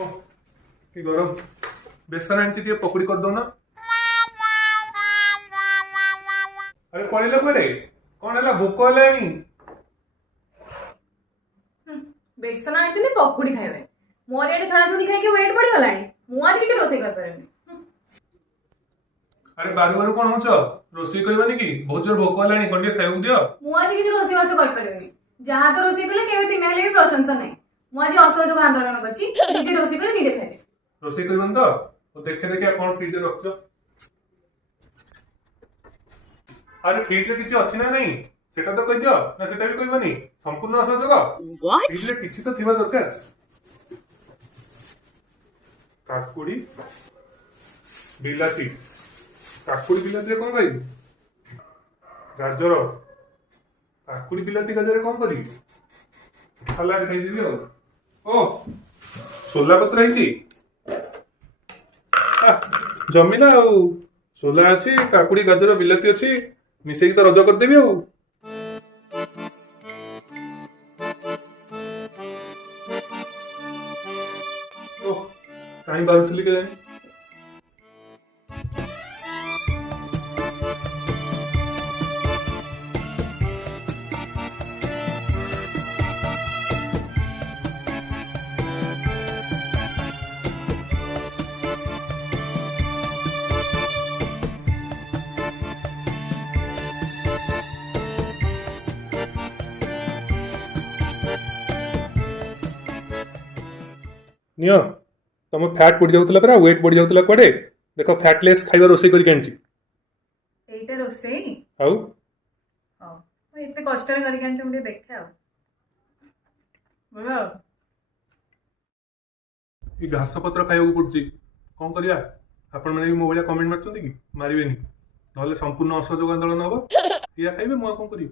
ओह कि गरम बेसन आनी टे पकड़ी कर दो ना। अरे पड़ेगा कुआडे कौन है भोक है बेसन आनी पकुड़ी खाइबे मोर एटे छड़ा छुड़ी खाइके वेट पड़ी गलानी मु आज किछ रोसई कर परनी। अरे बारू बारू कौन होच रोसई करबानी कि बहुत जोर भोक है कौन टे खाइबा दियो। मु आज किछ रोसई वास कर परनी जहां तो रोसई कले केबे दिन हेले भी प्रशंसा नहीं मु आज असहयोग आंदोलन करछि निजे रोसई करे निजे खाइबे। रोसई करबन तो देखे देखे कौन फ्रिज रखछ। अरे फ्रिज रे किछ अछि ना नहीं सेटा तो कहि दियो ना सेटा भी कहबनी संपूर्ण असहयोग फ्रिज रे किछ तो थिबा दरकार। काकुड़ी बिलाती काकुड़ी बिलाती रे कोन कहि गाजर काकुड़ी बिलाती गाजर कोन करी खाला रे खाइ दिबी ओ सोला पत्र हिची जमीन आ सोला अच्छी काकुड़ी गाजर बिलाती अच्छी मिसेकी तो रज करदेवी आ कहीं बारुली के जानी नियो तुम फैट पड़ जाउतला परा वेट बढ़ जाउतला कोडे देखो फैटलेस खाइबा रोसई करी कांची एटा रोसई आउ हां एते कष्ट रे करी कांचे मुझे देखे आ बोलो ई घास पत्र खाइबा पड़ची कौन करिया आपण माने भी मो भलिया कमेंट मारचंती कि मारिबेनी नहले संपूर्ण असहयोग आंदोलन हबो या खाइबे मो कौन करी।